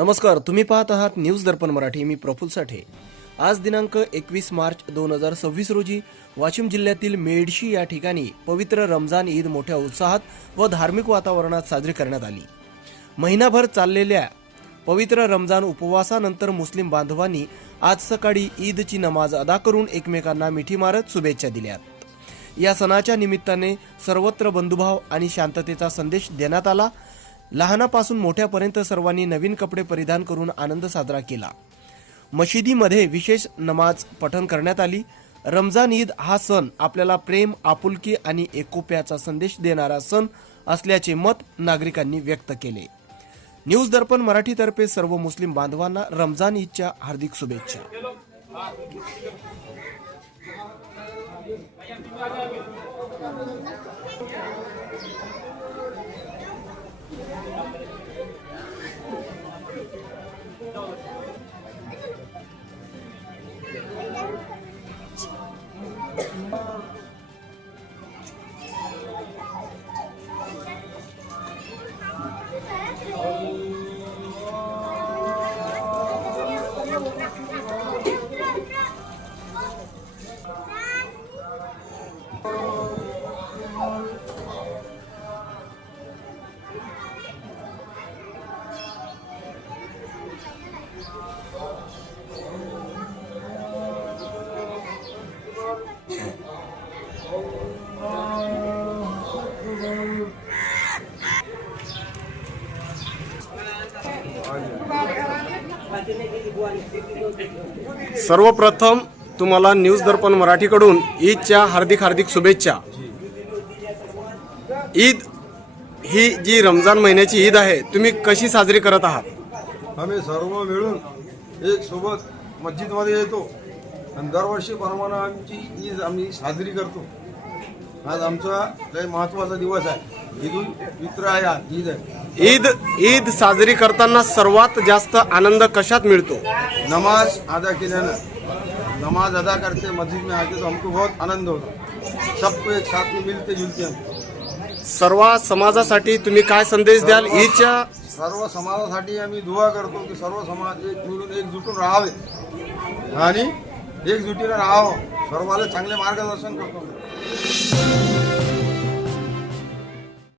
नमस्कार, तुम्ही पाहत आहात न्यूज दर्पण मराठी. मी प्रफुल साठे. आज दिनांक 21 मार्च 2026 रोजी वाशिम जिल्ह्यातील मेडशी या ठिकाणी पवित्र रमजान ईद मोठ्या उत्साहात व धार्मिक वातावरणात साजरी करण्यात आली. महिनाभर चाललेल्या पवित्र रमजान उपवासानंतर मुस्लिम बांधवांनी आज सकाळी ईदची नमाज अदा करून एकमेकांना मिठी मारत शुभेच्छा दिल्यात. या सणाच्या निमित्ताने सर्वत्र बंधुभाव आणि शांततेचा संदेश देण्यात आला. लहानापासून मोठ्यापर्यंत सर्वांनी नवीन कपडे परिधान करून आनंद साजरा केला. मशिदीमध्ये विशेष नमाज पठण करण्यात आली. रमजान ईद हा सण आपल्याला प्रेम, आपुलकी आणि एकोप्याचा संदेश देणारा सण असल्याचे मत नागरिकांनी व्यक्त केले. न्यूज दर्पण मराठीतर्फे सर्व मुस्लिम बांधवांना रमजान ईदच्या हार्दिक शुभेच्छा. सर्वप्रथम तुम्हाला न्यूज दर्पण मराठीकडून ईदच्या हार्दिक शुभेच्छा. ईद ही जी रमजान महिन्याची ईद आहे, तुम्ही कशी साजरी करत आहात? आम्ही सर्व मिळून एक सोबत मस्जिदमध्ये येतो आणि दरवर्षी प्रमाणे आमची ईद आम्ही साजरी करतो. आज आमचा लय महत्त्वाचा दिवस आहे. ईदुल फित्र आहे, आज ईद आहे. ईद साजरी करताना सर्वात जास्त आनंद कशात मिळतो? नमाज अदा केल्यानं. नमाज अदा करते मस्जिद में आके तो हमको बहुत आनंद होता. सबको एक साथ में मिलते जुलते हम. सर्व समाजासाठी तुम्ही काय संदेश द्याल ईदच्या? सर्व समाजासाठी आम्ही दुआ करतो की सर्व समाज एक मिळून एकजुटून राहावे आणि एकजुटीने राहावं. सर्वाला चांगले मार्गदर्शन करतो.